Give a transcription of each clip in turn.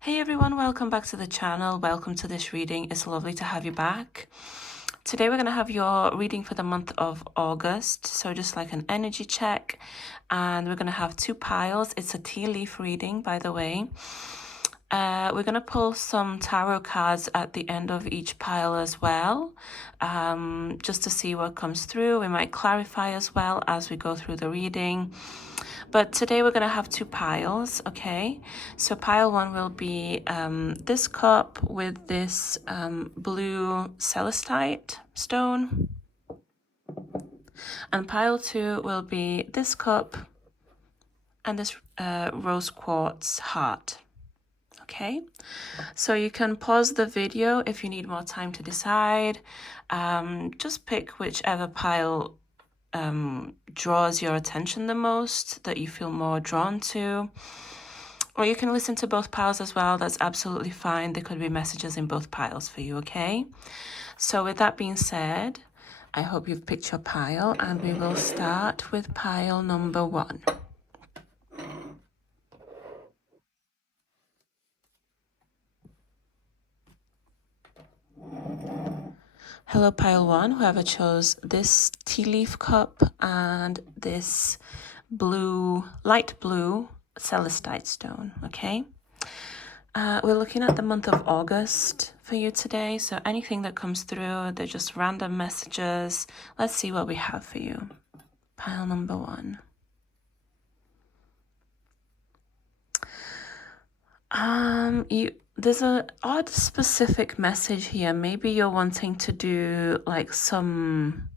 Hey everyone, welcome back to the channel. Welcome to this reading. It's lovely to have you back. Today we're going to have your reading for the month of August. So just like an energy check. And we're going to have two piles. It's a tea leaf reading, by the way. We're going to pull some tarot cards at the end of each pile as well, just to see what comes through. We might clarify as well as we go through the reading. But today we're going to have two piles, okay? So pile one will be this cup with this blue celestite stone. And pile two will be this cup and this rose quartz heart. Okay, so you can pause the video if you need more time to decide. Just pick whichever pile draws your attention the most, that you feel more drawn to. Or you can listen to both piles as well. That's absolutely fine. There could be messages in both piles for you, okay? So with that being said, I hope you've picked your pile, and we will start with pile number one. Hello, pile one, whoever chose this tea leaf cup and this blue, light blue celestite stone, okay? We're looking at the month of August for you today, so anything that comes through, they're just random messages. Let's see what we have for you. Pile number one. There's an odd specific message here. Maybe you're wanting to do like some,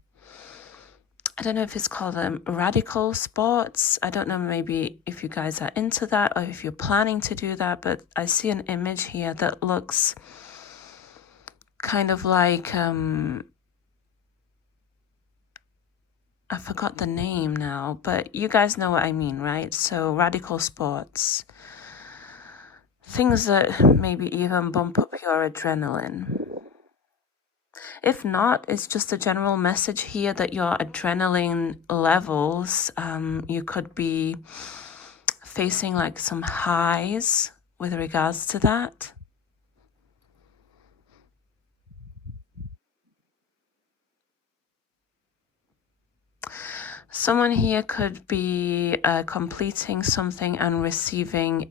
I don't know if it's called radical sports. I don't know maybe if you guys are into that or if you're planning to do that, but I see an image here that looks kind of like, I forgot the name now, but you guys know what I mean, right? So radical sports. Things that maybe even bump up your adrenaline. If not, it's just a general message here that your adrenaline levels, you could be facing like some highs with regards to that. Someone here could be completing something and receiving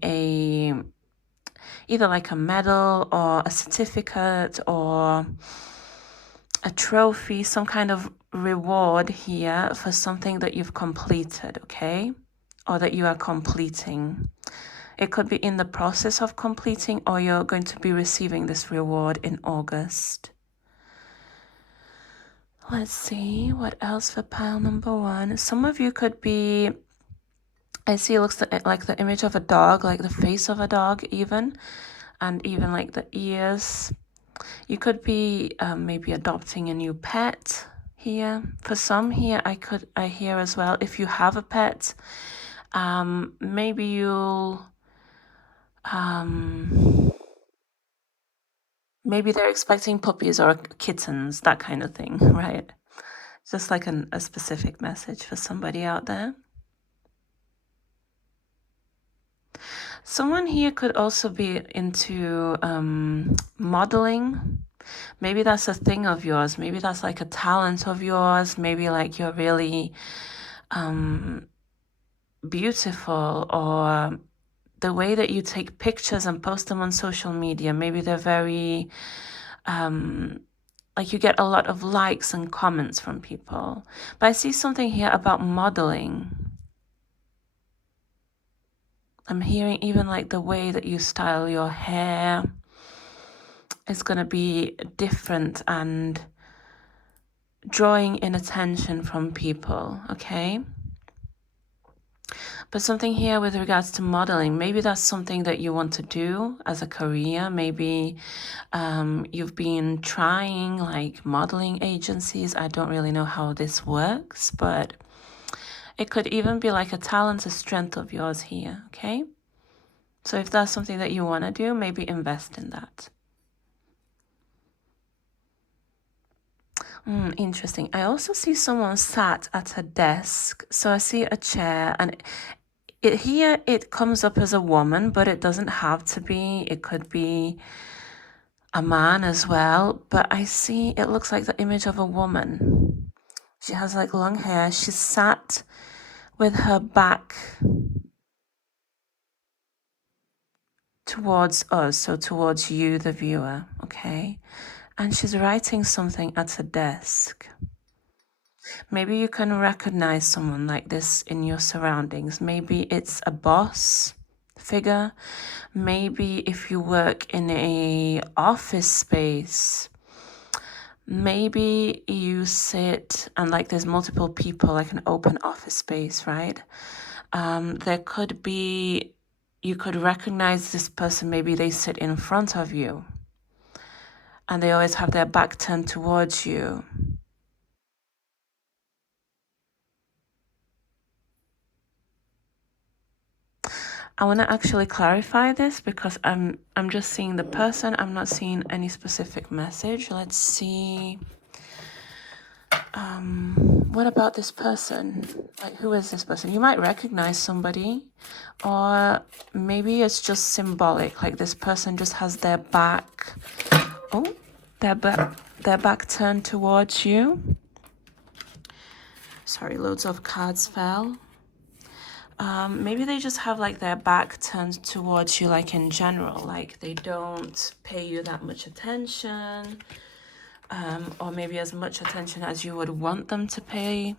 either like a medal or a certificate or a trophy, some kind of reward here for something that you've completed, okay? Or that you are completing. It could be in the process of completing, or you're going to be receiving this reward in August. Let's see, what else for pile number one? Some of you could be, I see it looks like the image of a dog, like the face of a dog even, and even like the ears. You could be maybe adopting a new pet here. For some here, I hear as well, if you have a pet, maybe you'll, maybe they're expecting puppies or kittens, that kind of thing, right? Just like a specific message for somebody out there. Someone here could also be into modeling. Maybe that's a thing of yours. Maybe that's like a talent of yours. Maybe like you're really beautiful, or the way that you take pictures and post them on social media. Maybe they're very, like you get a lot of likes and comments from people. But I see something here about modeling. I'm hearing even like the way that you style your hair is going to be different and drawing in attention from people, okay? But something here with regards to modeling, maybe that's something that you want to do as a career. Maybe you've been trying like modeling agencies. I don't really know how this works, but it could even be like a talent, a strength of yours here, okay? So if that's something that you want to do, maybe invest in that. Interesting. I also see someone sat at a desk. So I see a chair, and Here it comes up as a woman, but it doesn't have to be. It could be a man as well. But I see it looks like the image of a woman. She has like long hair. She's sat with her back towards us, so towards you, the viewer, okay? And she's writing something at a desk. Maybe you can recognize someone like this in your surroundings. Maybe it's a boss figure. Maybe if you work in a office space, maybe you sit and like there's multiple people, like an open office space, right? There could be, you could recognize this person. Maybe they sit in front of you and they always have their back turned towards you. I want to actually clarify this because I'm just seeing the person. I'm not seeing any specific message. Let's see. What about this person? Like, who is this person? You might recognize somebody, or maybe it's just symbolic. Like this person just has their back. Oh, their back turned towards you. Sorry, loads of cards fell. Maybe they just have like their back turned towards you, like in general, like they don't pay you that much attention, or maybe as much attention as you would want them to pay.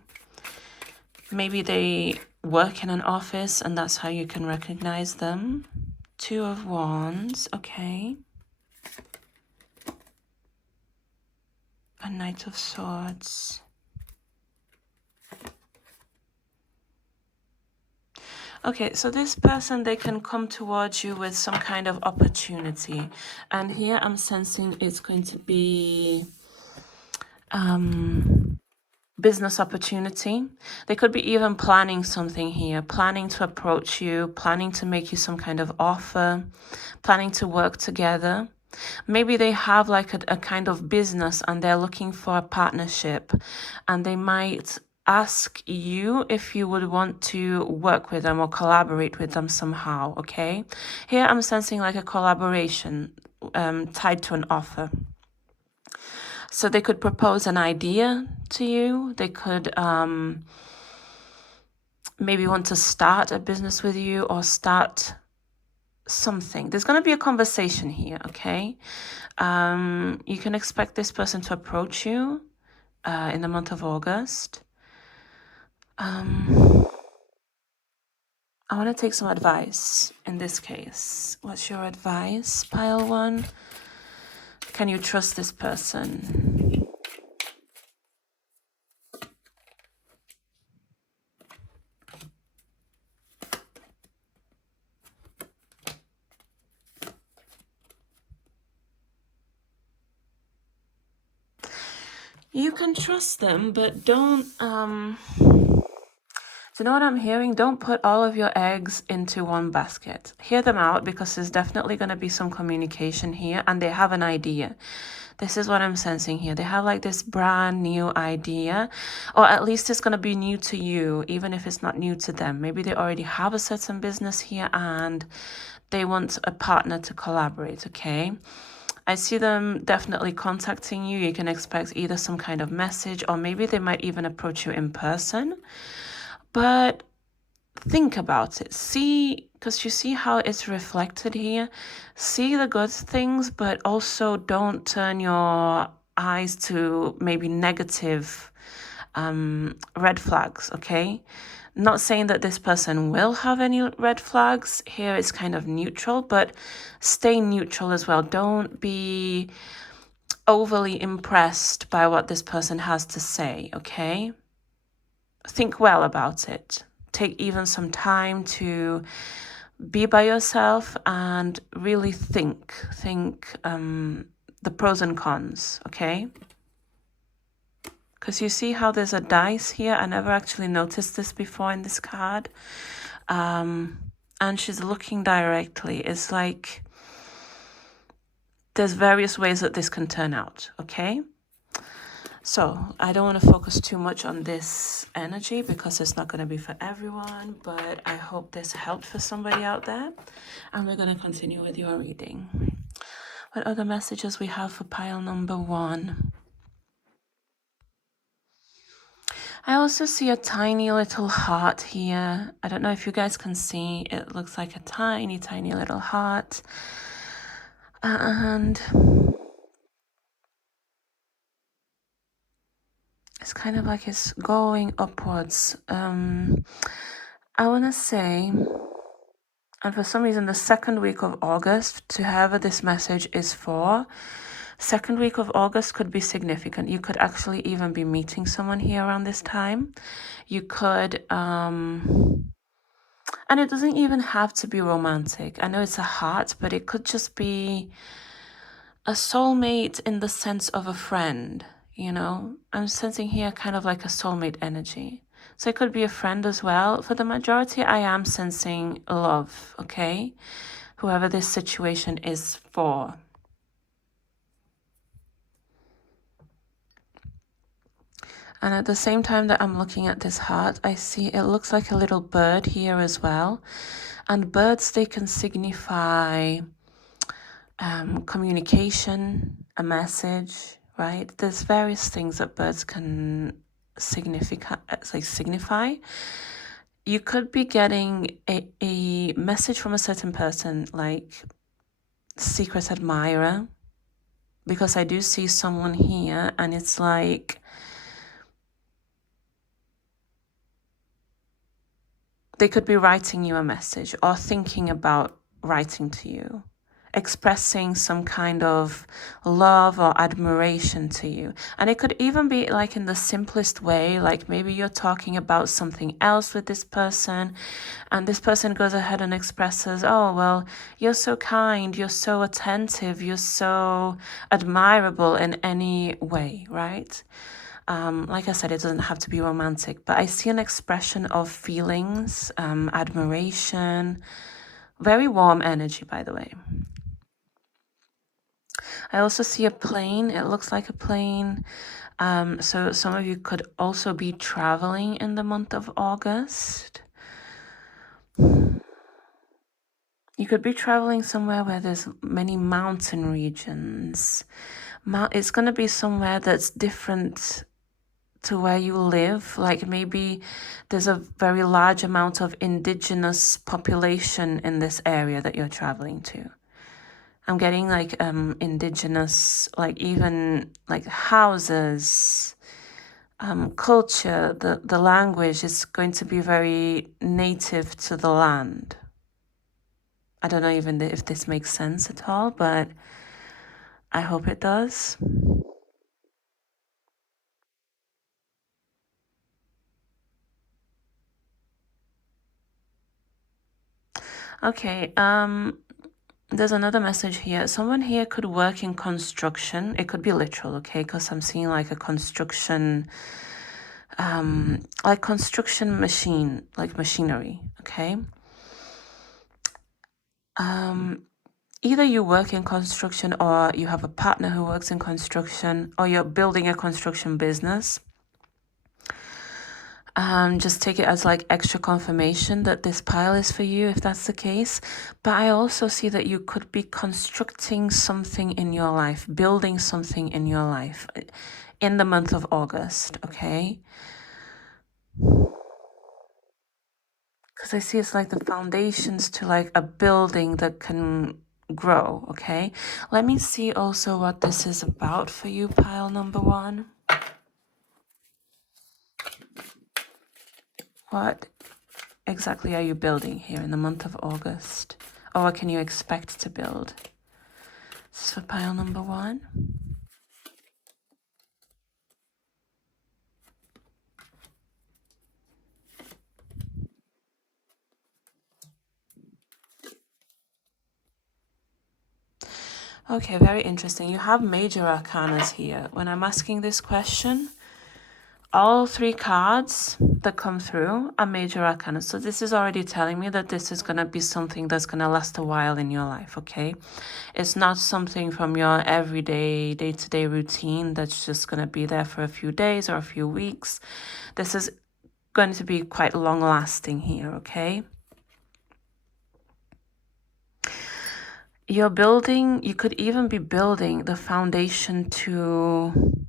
Maybe they work in an office and that's how you can recognize them. Two of Wands, okay. A Knight of Swords. Okay, so this person, they can come towards you with some kind of opportunity. And here I'm sensing it's going to be business opportunity. They could be even planning something here, planning to approach you, planning to make you some kind of offer, planning to work together. Maybe they have like a kind of business and they're looking for a partnership, and they might ask you if you would want to work with them or collaborate with them somehow, okay? Here I'm sensing like a collaboration tied to an offer. So they could propose an idea to you. They could maybe want to start a business with you or start something. There's going to be a conversation here, okay? You can expect this person to approach you in the month of August. I want to take some advice in this case. What's your advice, pile one? Can you trust this person? You can trust them, but don't, do you know what I'm hearing? Don't put all of your eggs into one basket. Hear them out because there's definitely going to be some communication here and they have an idea. This is what I'm sensing here. They have like this brand new idea, or at least it's going to be new to you, even if it's not new to them. Maybe they already have a certain business here and they want a partner to collaborate, okay? I see them definitely contacting you. You can expect either some kind of message or maybe they might even approach you in person. But think about it. See, because you see how it's reflected here. See the good things, but also don't turn your eyes to maybe negative red flags, okay? Not saying that this person will have any red flags. Here it's kind of neutral, but stay neutral as well. Don't be overly impressed by what this person has to say, okay? Think well about it. Take even some time to be by yourself and really think the pros and cons, okay? Because you see how there's a dice here. I never actually noticed this before in this card. And she's looking directly. It's like there's various ways that this can turn out, okay? So I don't want to focus too much on this energy because it's not going to be for everyone, but I hope this helped for somebody out there. And we're going to continue with your reading. What other messages we have for pile number 1? I also see a tiny little heart here. I don't know if you guys can see. It looks like a tiny, tiny little heart. And it's kind of like it's going upwards. I want to say, and for some reason, the second week of August, to whoever this message is for, second week of August could be significant. You could actually even be meeting someone here around this time. You could, and it doesn't even have to be romantic. I know it's a heart, but it could just be a soulmate in the sense of a friend, you know? I'm sensing here kind of like a soulmate energy. So it could be a friend as well. For the majority, I am sensing love, okay? Whoever this situation is for. And at the same time that I'm looking at this heart, I see it looks like a little bird here as well. And birds, they can signify communication, a message, right? There's various things that birds can signify. You could be getting a message from a certain person, like secret admirer, because I do see someone here and it's like they could be writing you a message or thinking about writing to you, expressing some kind of love or admiration to you. And it could even be like in the simplest way, like maybe you're talking about something else with this person and this person goes ahead and expresses, oh, well, you're so kind, you're so attentive, you're so admirable in any way, right? Like I said, it doesn't have to be romantic, but I see an expression of feelings, admiration, very warm energy, by the way. I also see a plane. It looks like a plane. So some of you could also be traveling in the month of August. You could be traveling somewhere where there's many mountain regions. It's going to be somewhere that's different to where you live. Like maybe there's a very large amount of indigenous population in this area that you're traveling to. I'm getting like indigenous, like even like houses, culture, the language is going to be very native to the land. I don't know even if this makes sense at all, but I hope it does. Okay, there's another message here. Someone here could work in construction. It could be literal, okay? Because I'm seeing like a construction, like construction machine, like machinery, okay? Either you work in construction or you have a partner who works in construction or you're building a construction business. Just take it as like extra confirmation that this pile is for you if that's the case. But I also see that you could be constructing something in your life, building something in your life in the month of August, okay? Because I see it's like the foundations to like a building that can grow, okay? Let me see also what this is about for you, pile number 1. What exactly are you building here in the month of August? Or what can you expect to build? This is for pile number 1. Okay, very interesting. You have major arcanas here. When I'm asking this question, all three cards that come through are major arcana. So this is already telling me that this is going to be something that's going to last a while in your life, okay? It's not something from your everyday, day-to-day routine that's just going to be there for a few days or a few weeks. This is going to be quite long-lasting here, okay? You're building, you could even be building the foundation to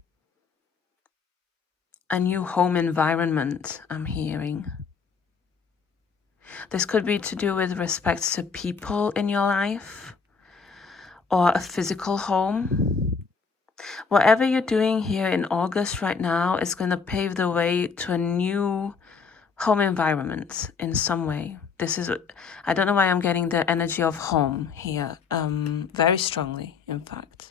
a new home environment, I'm hearing. This could be to do with respect to people in your life or a physical home. Whatever you're doing here in August right now is going to pave the way to a new home environment in some way. This is, I don't know why I'm getting the energy of home here, very strongly, in fact.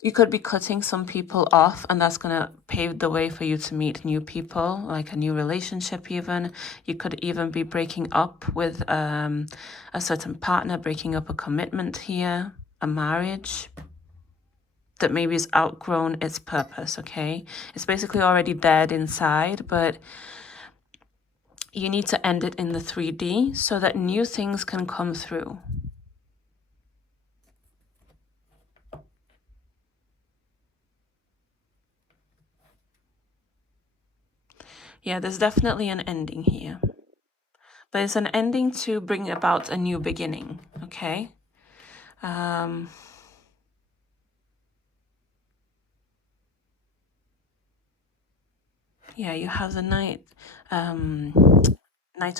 You could be cutting some people off, and that's going to pave the way for you to meet new people, like a new relationship even. You could even be breaking up with a certain partner, breaking up a commitment here, a marriage that maybe is outgrown its purpose, okay? It's basically already dead inside, but you need to end it in the 3D so that new things can come through. Yeah, there's definitely an ending here. But it's an ending to bring about a new beginning, okay? Yeah, you have the Knight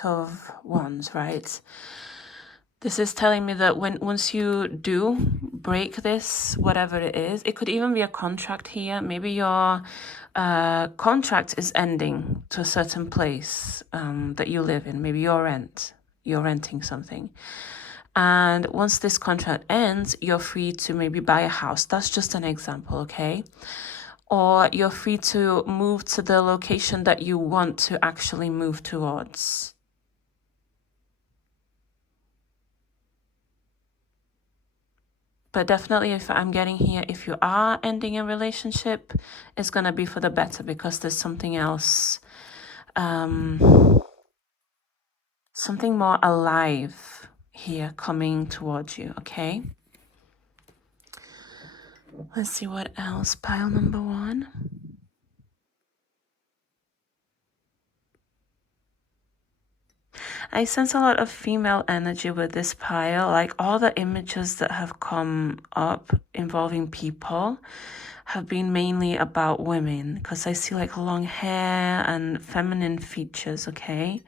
of Wands, right? This is telling me that once you do break this, whatever it is, it could even be a contract here. Maybe your contract is ending to a certain place that you live in. Maybe you're renting something. And once this contract ends, you're free to maybe buy a house. That's just an example, okay? Or you're free to move to the location that you want to actually move towards. But definitely, if I'm getting here, if you are ending a relationship, it's going to be for the better because there's something else, something more alive here coming towards you, okay? Let's see what else. Pile number 1. I sense a lot of female energy with this pile. Like all the images that have come up involving people have been mainly about women because I see like long hair and feminine features, okay?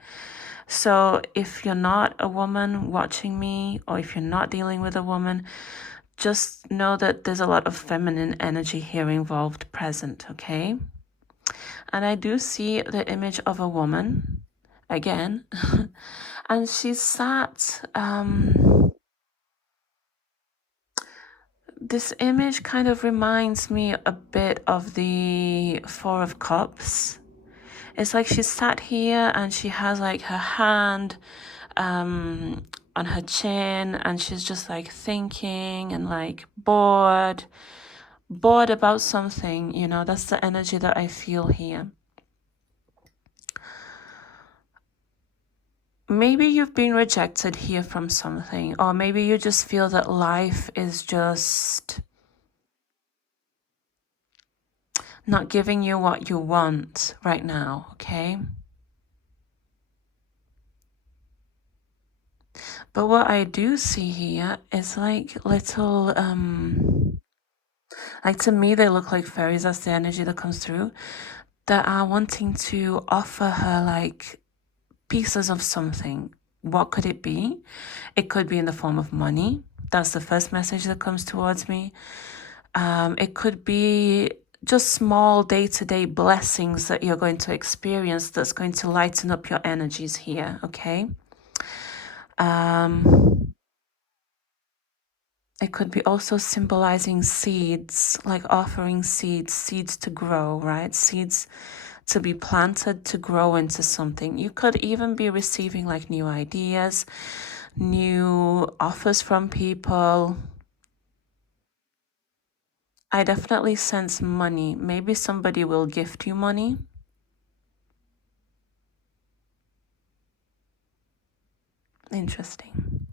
So if you're not a woman watching me or if you're not dealing with a woman, just know that there's a lot of feminine energy here involved present, okay? And I do see the image of a woman again, and she sat, this image kind of reminds me a bit of the Four of Cups. It's like she sat here and she has like her hand on her chin and she's just like thinking and like bored about something, you know. That's the energy that I feel here. Maybe you've been rejected here from something, or maybe you just feel that life is just not giving you what you want right now, okay? But what I do see here is like little, like to me, they look like fairies. That's the energy that comes through, that are wanting to offer her like pieces of something. What could it be? It could be in the form of money. That's the first message that comes towards me. It could be just small day-to-day blessings that you're going to experience that's going to lighten up your energies here, okay? It could be also symbolizing seeds, like offering seeds to grow, right? Seeds to be planted to grow into something. You could even be receiving like new ideas, new offers from people. I definitely sense money. Maybe somebody will gift you money. Interesting.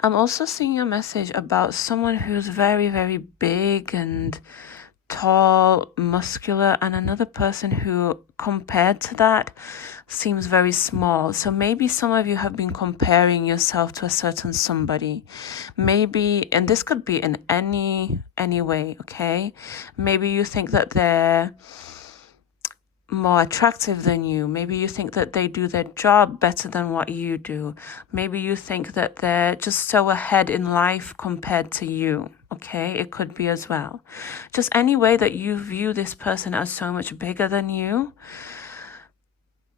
I'm also seeing a message about someone who's very, very big and tall, muscular, and another person who, compared to that, seems very small. So maybe some of you have been comparing yourself to a certain somebody. Maybe, and this could be in any way, okay? Maybe you think that they're more attractive than you. Maybe you think that they do their job better than what you do. Maybe you think that they're just so ahead in life compared to you. Okay, it could be as well. Just any way that you view this person as so much bigger than you.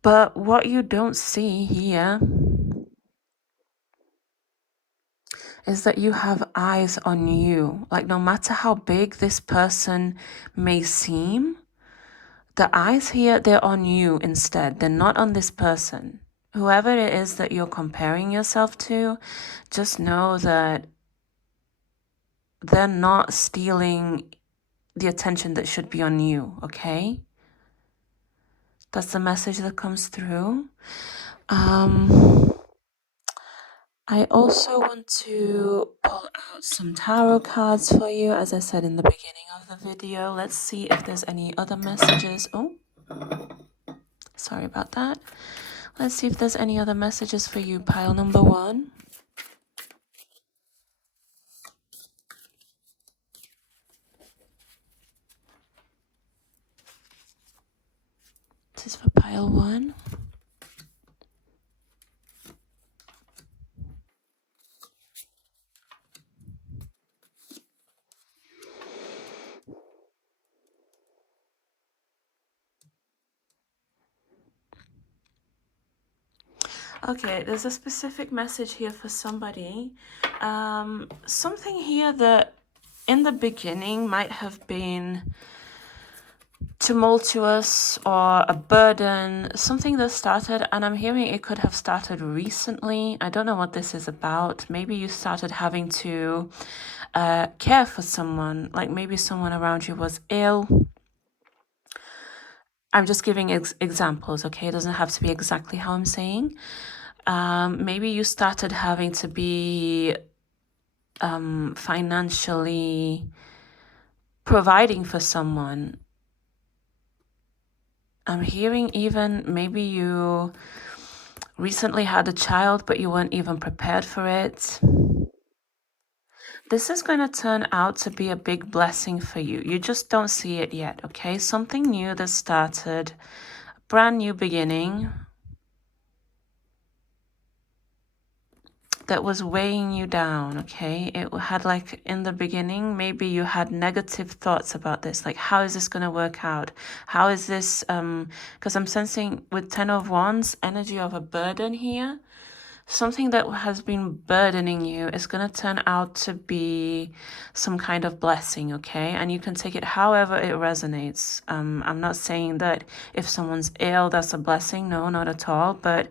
But what you don't see here is that you have eyes on you. Like, no matter how big this person may seem, the eyes here, they're on you instead. They're not on this person. Whoever it is that you're comparing yourself to, just know that they're not stealing the attention that should be on you, okay? That's the message that comes through. I also want to pull out some tarot cards for you, as I said in the beginning of the video. Let's see if there's any other messages. Oh, sorry about that. Let's see if there's any other messages for you, pile number 1. This is for pile 1. Okay, there's a specific message here for somebody. Something here that in the beginning might have been tumultuous or a burden, something that started, and I'm hearing it could have started recently. I don't know what this is about. Maybe you started having to care for someone, like maybe someone around you was ill. I'm just giving examples, okay? It doesn't have to be exactly how I'm saying. Maybe you started having to be financially providing for someone. I'm hearing even maybe you recently had a child, but you weren't even prepared for it. This is going to turn out to be a big blessing for you. You just don't see it yet, okay? Something new that started, a brand new beginning that was weighing you down, okay? It had, like, in the beginning, maybe you had negative thoughts about this, like, how is this going to work out? How is this, because I'm sensing with 10 of Wands, energy of a burden here. Something that has been burdening you is going to turn out to be some kind of blessing, okay? And you can take it however it resonates. I'm not saying that if someone's ill, that's a blessing. No, not at all. But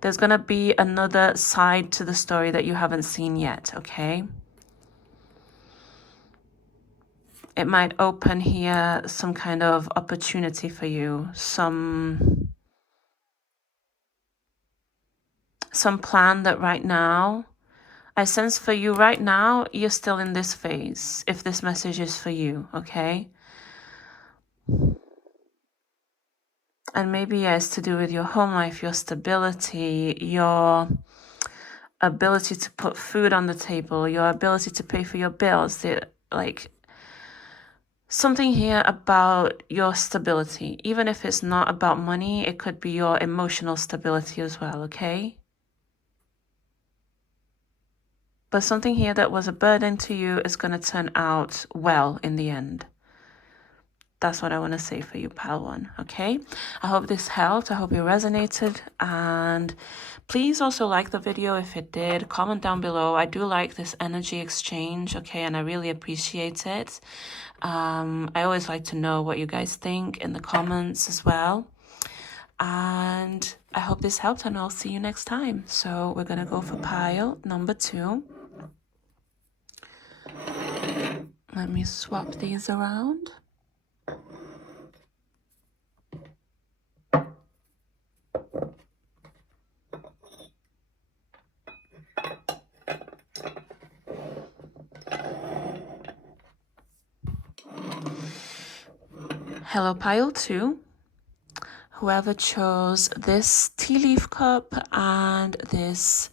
there's going to be another side to the story that you haven't seen yet, okay? It might open here some kind of opportunity for you, some plan that right now, I sense for you right now, you're still in this phase, if this message is for you, okay? And maybe yeah, it's to do with your home life, your stability, your ability to put food on the table, your ability to pay for your bills, like something here about your stability. Even if it's not about money, it could be your emotional stability as well, okay? But something here that was a burden to you is going to turn out well in the end. That's what I want to say for you, pile 1, okay? I hope this helped. I hope it resonated. And please also like the video if it did. Comment down below. I do like this energy exchange, okay? And I really appreciate it. I always like to know what you guys think in the comments as well. And I hope this helped, and I'll see you next time. So we're going to go for pile number 2. Let me swap these around. Hello, pile 2. Whoever chose this tea leaf cup and this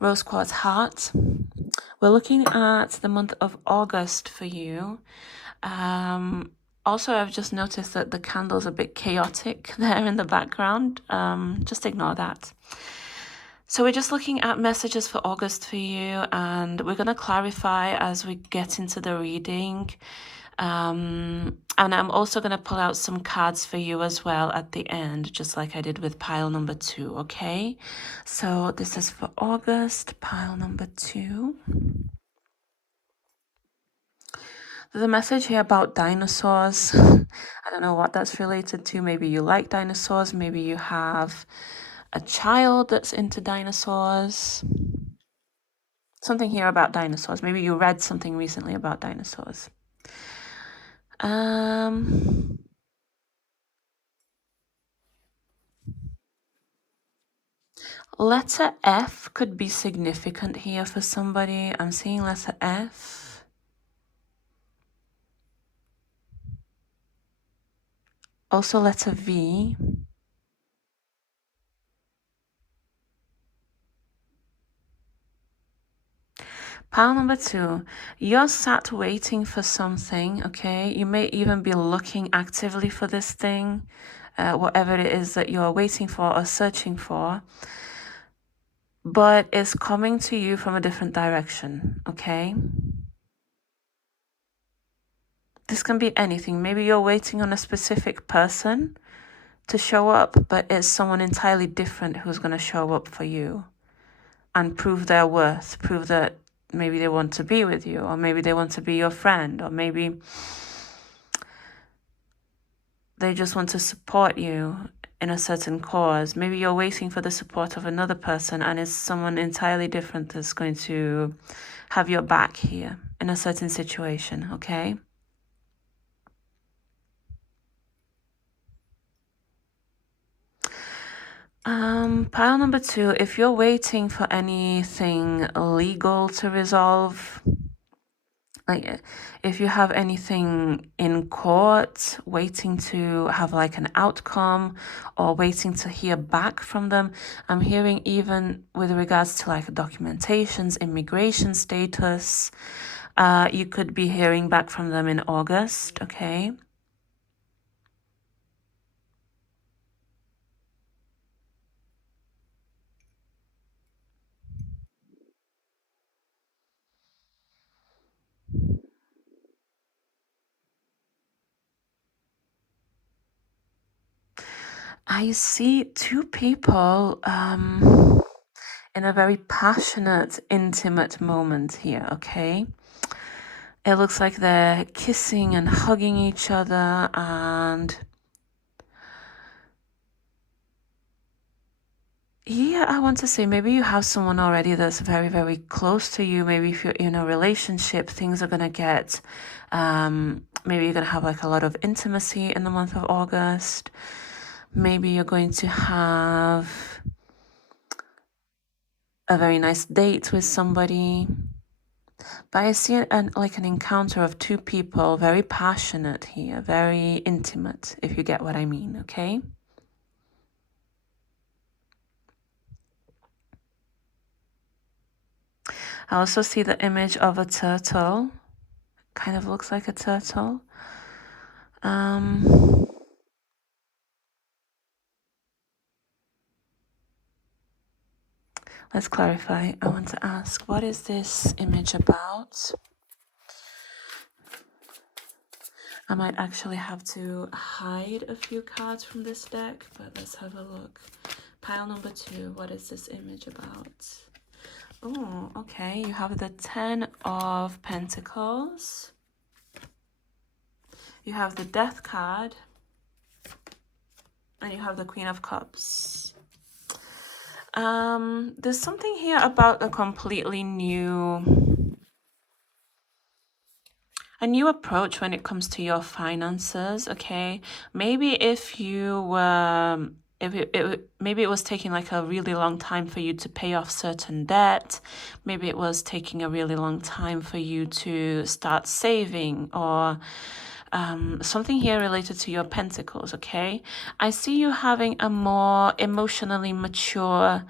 rose quartz heart, we're looking at the month of August for you. Also, I've just noticed that the candle's a bit chaotic there in the background. Just ignore that. So we're just looking at messages for August for you, and we're going to clarify as we get into the reading. And I'm also going to pull out some cards for you as well at the end, just like I did with pile number 2, okay? So this is for August, pile number 2. There's a message here about dinosaurs. I don't know what that's related to. Maybe you like dinosaurs. Maybe you have a child that's into dinosaurs. Something here about dinosaurs. Maybe you read something recently about dinosaurs. Letter F could be significant here for somebody. I'm seeing letter F. Also letter V. Pile number 2, you're sat waiting for something, okay? You may even be looking actively for this thing, whatever it is that you're waiting for or searching for, but it's coming to you from a different direction, okay? This can be anything. Maybe you're waiting on a specific person to show up, but it's someone entirely different who's going to show up for you and prove their worth, prove that maybe they want to be with you, or maybe they want to be your friend, or maybe they just want to support you in a certain cause. Maybe you're waiting for the support of another person, and it's someone entirely different that's going to have your back here in a certain situation, okay? Pile number 2, if you're waiting for anything legal to resolve, like if you have anything in court waiting to have like an outcome or waiting to hear back from them, I'm hearing even with regards to like documentations, immigration status, you could be hearing back from them in August, okay? I see 2 people in a very passionate, intimate moment here, okay? It looks like they're kissing and hugging each other, and yeah, I want to say maybe you have someone already that's very, very close to you. Maybe if you're in a relationship, things are going to get, maybe you're going to have like a lot of intimacy in the month of August. Maybe you're going to have a very nice date with somebody. But I see like an encounter of 2 people, very passionate here, very intimate, if you get what I mean, okay? I also see the image of a turtle. Kind of looks like a turtle. Let's clarify. I want to ask, what is this image about? I might actually have to hide a few cards from this deck, but let's have a look. Pile number 2, what is this image about? Oh, okay, you have the 10 of Pentacles. You have the Death card. And you have the Queen of Cups. There's something here about a completely a new approach when it comes to your finances, okay? Maybe if you were, maybe it was taking like a really long time for you to pay off certain debt. Maybe it was taking a really long time for you to start saving, or something here related to your pentacles, okay? I see you having a more emotionally mature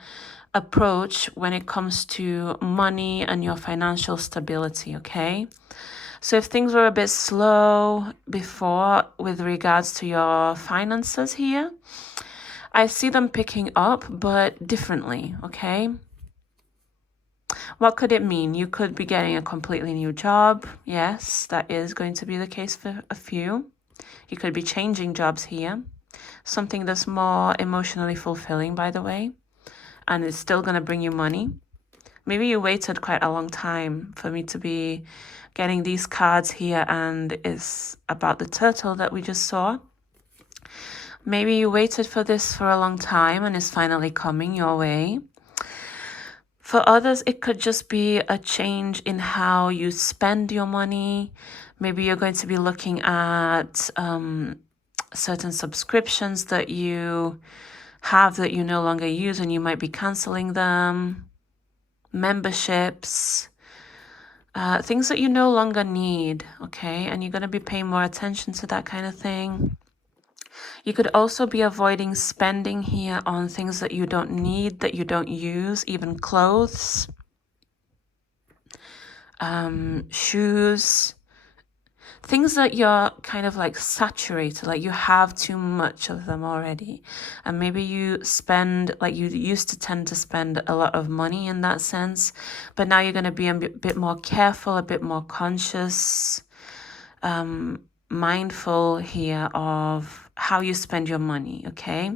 approach when it comes to money and your financial stability, okay? So if things were a bit slow before with regards to your finances here, I see them picking up, but differently, okay? What could it mean? You could be getting a completely new job. Yes, that is going to be the case for a few. You could be changing jobs here. Something that's more emotionally fulfilling, by the way, and it's still going to bring you money. Maybe you waited quite a long time for me to be getting these cards here, and it's about the turtle that we just saw. Maybe you waited for this for a long time and it's finally coming your way. For others, it could just be a change in how you spend your money. Maybe you're going to be looking at certain subscriptions that you have that you no longer use and you might be canceling them. Memberships. Things that you no longer need, okay? And you're going to be paying more attention to that kind of thing. You could also be avoiding spending here on things that you don't need, that you don't use, even clothes, shoes, things that you're kind of like saturated, like you have too much of them already. And maybe you spend, like you used to tend to spend a lot of money in that sense, but now you're going to be a bit more careful, a bit more conscious, mindful here of how you spend your money, okay?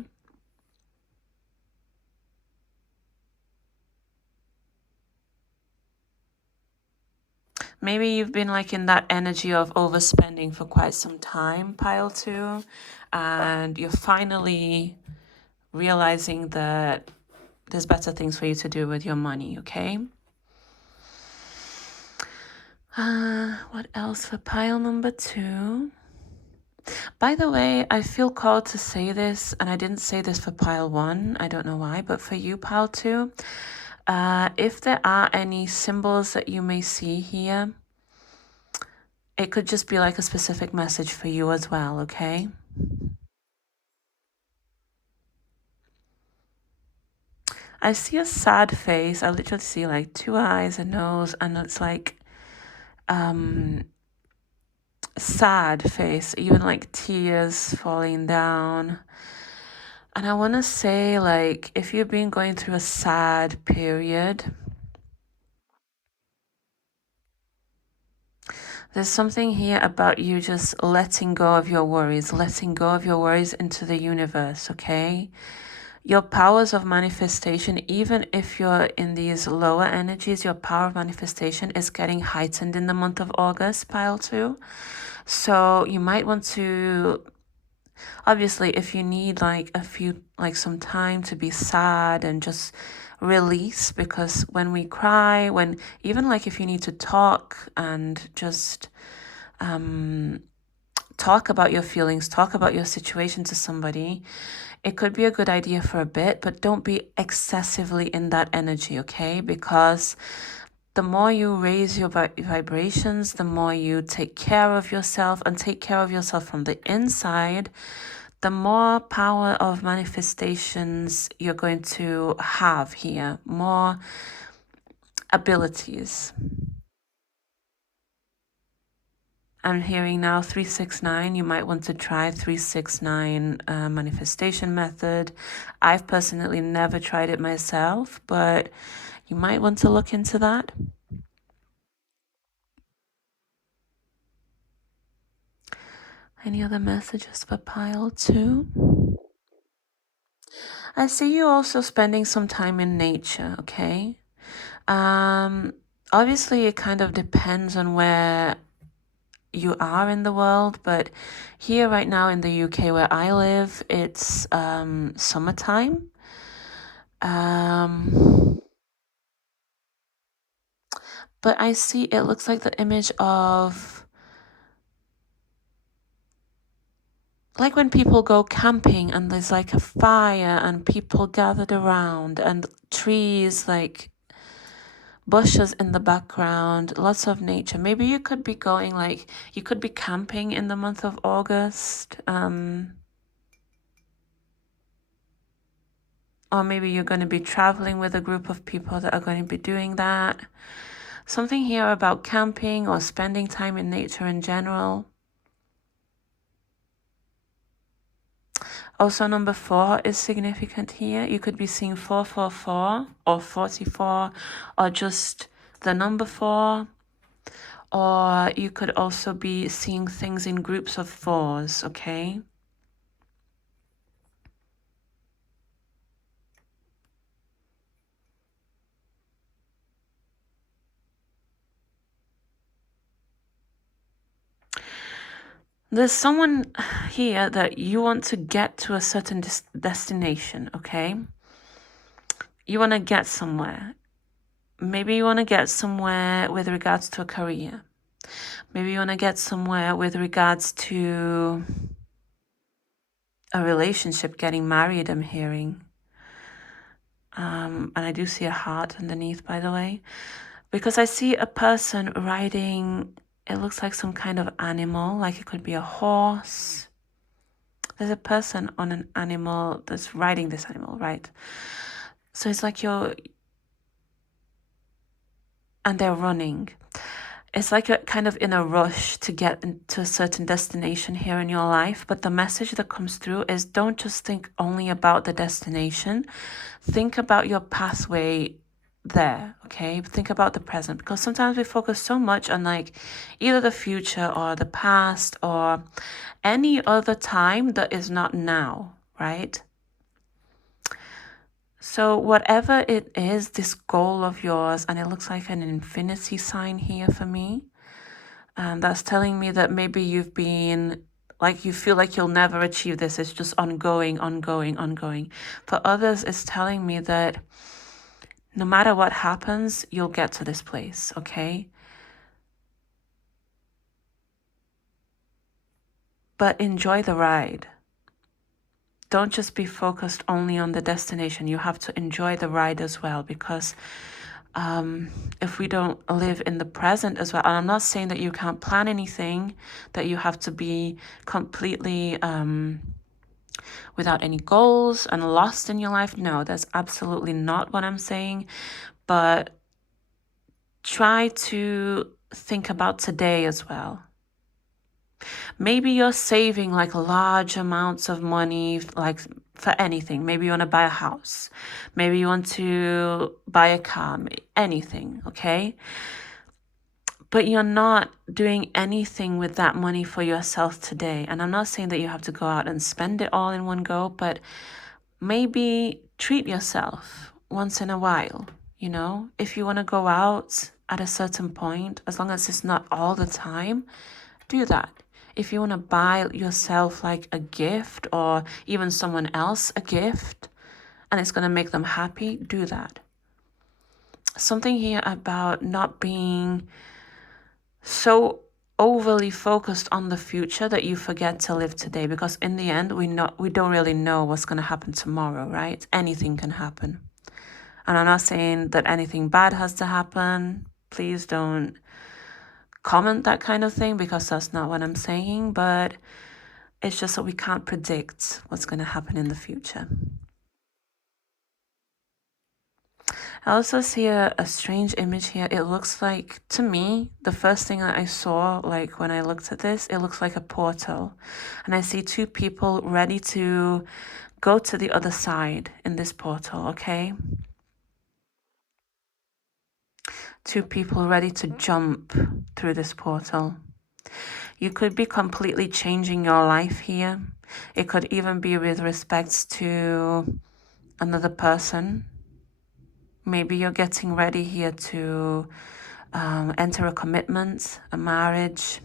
Maybe you've been like in that energy of overspending for quite some time, pile two, and you're finally realizing that there's better things for you to do with your money, okay? What else for pile number two? By the way, I feel called to say this, and I didn't say this for pile one. I don't know why, but for you, pile two, if there are any symbols that you may see here, it could just be like a specific message for you as well, okay? I see a sad face. I literally see like two eyes, a nose, and it's like sad face, even like tears falling down. And I want to say, like, if you've been going through a sad period, there's something here about you just letting go of your worries, letting go of your worries into the universe, okay? Your powers of manifestation, even if you're in these lower energies, your power of manifestation is getting heightened in the month of August, pile two. So you might want to, obviously, if you need like some time to be sad and just release, because when we cry, even like if you need to talk and just talk about your feelings, talk about your situation to somebody, it could be a good idea for a bit, but don't be excessively in that energy, okay? Because the more you raise your vibrations, the more you take care of yourself and take care of yourself from the inside, the more power of manifestations you're going to have here, more abilities. I'm hearing now 369. You might want to try 369 manifestation method. I've personally never tried it myself, but you might want to look into that. Any other messages for pile two? I see you also spending some time in nature, okay? Obviously, it kind of depends on where you are in the world, but here right now in the UK where I live, it's summertime. But I see it looks like the image of like when people go camping and there's like a fire and people gathered around and trees, like bushes in the background, lots of nature. Maybe you could be going like you could be camping in the month of August. Or maybe you're going to be traveling with a group of people that are going to be doing that. Something here about camping or spending time in nature in general. Also, number 4 is significant here. You could be seeing 444 or 44 or just the number 4. Or you could also be seeing things in groups of 4s, okay? There's someone here that you want to get to a certain destination, okay? You want to get somewhere. Maybe you want to get somewhere with regards to a career. Maybe you want to get somewhere with regards to a relationship, getting married, I'm hearing. And I do see a heart underneath, by the way. Because I see a person riding, it looks like some kind of animal, like it could be a horse. There's a person on an animal that's riding this animal, right? So it's like and they're running. It's like you're kind of in a rush to get into a certain destination here in your life. But the message that comes through is don't just think only about the destination. Think about your pathway there, okay? Think about the present, because sometimes we focus so much on like either the future or the past or any other time that is not now, right? So whatever it is, this goal of yours, and it looks like an infinity sign here for me, and that's telling me that maybe you've been like you feel like you'll never achieve this. It's just ongoing, ongoing, ongoing. For others, it's telling me that no matter what happens, you'll get to this place, okay? But enjoy the ride. Don't just be focused only on the destination. You have to enjoy the ride as well, because if we don't live in the present as well, and I'm not saying that you can't plan anything, that you have to be completely without any goals and lost in your life. No, that's absolutely not what I'm saying. But try to think about today as well. Maybe you're saving like large amounts of money, like for anything. Maybe you want to buy a house. Maybe you want to buy a car, anything, okay? But you're not doing anything with that money for yourself today. And I'm not saying that you have to go out and spend it all in one go, but maybe treat yourself once in a while, you know? If you want to go out at a certain point, as long as it's not all the time, do that. If you want to buy yourself like a gift or even someone else a gift and it's going to make them happy, do that. Something here about not being so overly focused on the future that you forget to live today, because in the end we don't really know what's going to happen tomorrow, right? Anything can happen. And I'm not saying that anything bad has to happen. Please don't comment that kind of thing, because that's not what I'm saying, but it's just that we can't predict what's going to happen in the future. I also see a strange image here. It looks like, to me, the first thing that I saw, like when I looked at this, it looks like a portal. And I see 2 people ready to go to the other side in this portal, okay? 2 people ready to jump through this portal. You could be completely changing your life here. It could even be with respects to another person. Maybe you're getting ready here to enter a commitment, a marriage.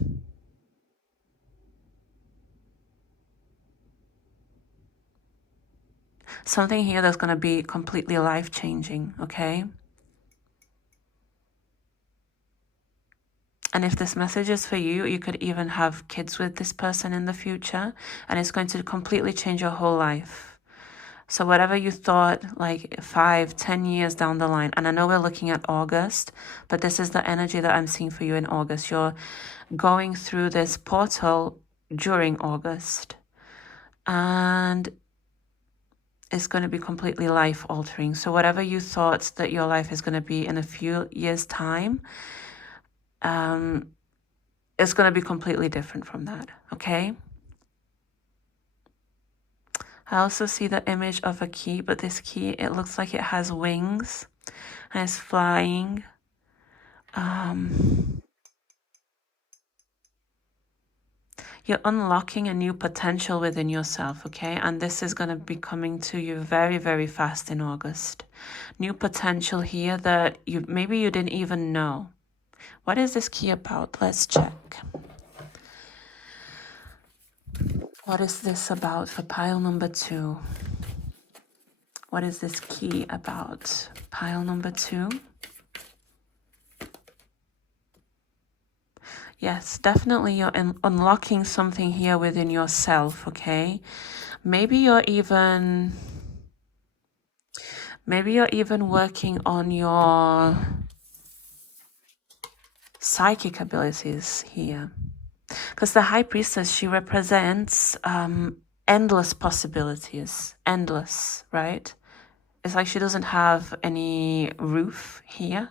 Something here that's going to be completely life-changing, okay? And if this message is for you, you could even have kids with this person in the future, and it's going to completely change your whole life. So whatever you thought like 5-10 years down the line, and I know we're looking at August, but this is the energy that I'm seeing for you in August. You're going through this portal during August, and it's going to be completely life altering. So whatever you thought that your life is going to be in a few years' time, it's going to be completely different from that, okay? I also see the image of a key, but this key, it looks like it has wings and it's flying. You're unlocking a new potential within yourself, okay? And this is going to be coming to you very, very fast in August. New potential here that maybe you didn't even know. What is this key about? Let's check. What is this about for pile number 2? What is this key about? Pile number 2. Yes, definitely you're unlocking something here within yourself, okay? Maybe you're even working on your psychic abilities here. Because the High Priestess, she represents endless possibilities. Endless, right? It's like she doesn't have any roof here.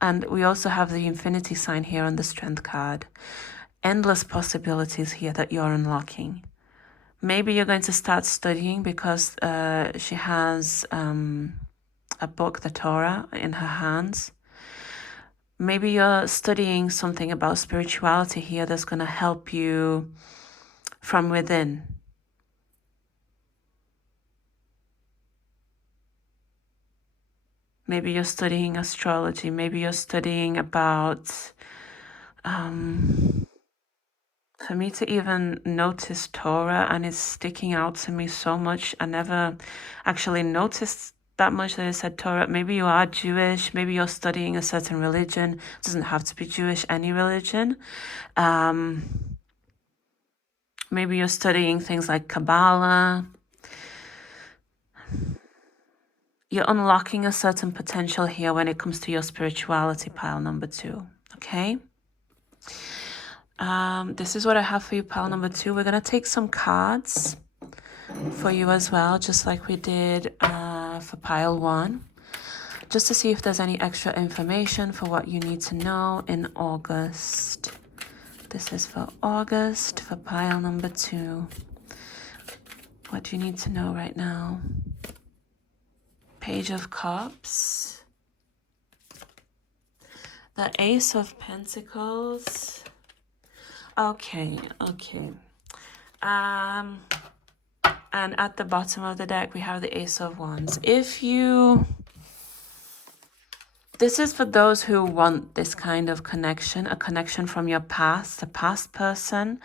And we also have the infinity sign here on the Strength card. Endless possibilities here that you're unlocking. Maybe you're going to start studying because she has a book, the Torah, in her hands. Maybe you're studying something about spirituality here that's going to help you from within. Maybe you're studying astrology. Maybe you're studying about, for me to even notice Torah, and it's sticking out to me so much. I never actually noticed that much that it said Torah. Maybe you are Jewish. Maybe you're studying a certain religion. It doesn't have to be Jewish, any religion. Maybe you're studying things like Kabbalah. You're unlocking a certain potential here when it comes to your spirituality, pile number 2, okay? This is what I have for you, pile number 2. We're going to take some cards for you as well, just like we did for pile 1, just to see if there's any extra information for what you need to know in August. This is for August, for pile number 2. What do you need to know right now? Page of Cups, the Ace of Pentacles. Okay. And at the bottom of the deck, we have the Ace of Wands. This is for those who want this kind of connection, a connection from your past, a past person.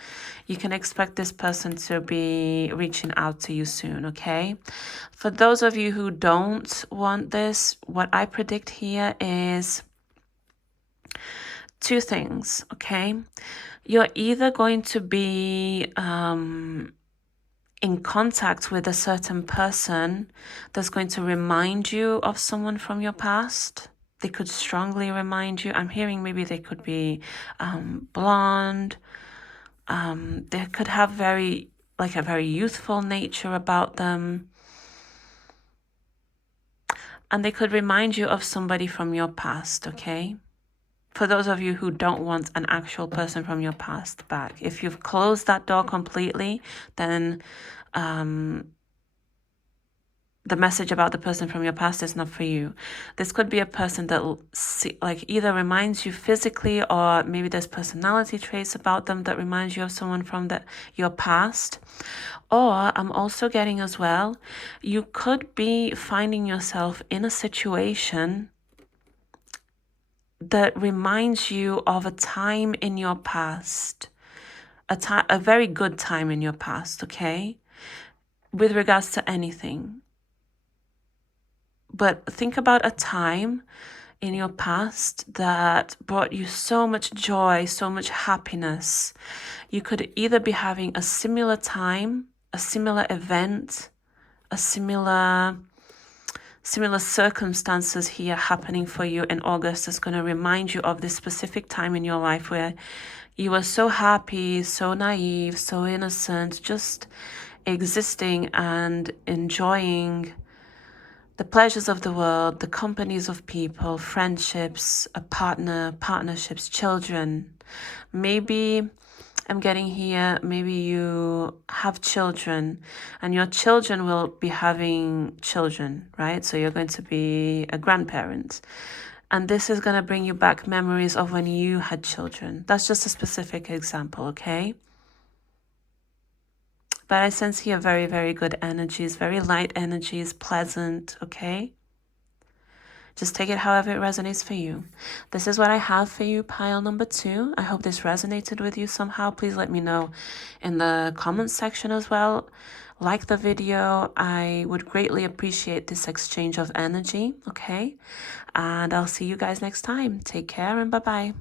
You can expect this person to be reaching out to you soon, okay? For those of you who don't want this, what I predict here is 2 things, okay? You're either going to be in contact with a certain person that's going to remind you of someone from your past. They could strongly remind you. I'm hearing maybe they could be blonde. They could have a very youthful nature about them. And they could remind you of somebody from your past, okay? For those of you who don't want an actual person from your past back, if you've closed that door completely, then the message about the person from your past is not for you. This could be a person that either reminds you physically, or maybe there's personality traits about them that reminds you of someone from your past. Or I'm also getting as well, you could be finding yourself in a situation that reminds you of a time in your past, a very good time in your past, okay? with regards to anything. But think about a time in your past that brought you so much joy, so much happiness. You could either be having a similar time, a similar event, a similar circumstances here happening for you in August is going to remind you of this specific time in your life where you were so happy, so naive, so innocent, just existing and enjoying the pleasures of the world, the companies of people, friendships, a partner, partnerships, children. Maybe I'm getting here, maybe you have children and your children will be having children, right? So you're going to be a grandparent. And this is going to bring you back memories of when you had children. That's just a specific example, okay? But I sense here very, very good energies, very light energies, pleasant, okay? Just take it however it resonates for you. This is what I have for you, pile number 2. I hope this resonated with you somehow. Please let me know in the comments section as well. Like the video. I would greatly appreciate this exchange of energy, okay? And I'll see you guys next time. Take care and bye-bye.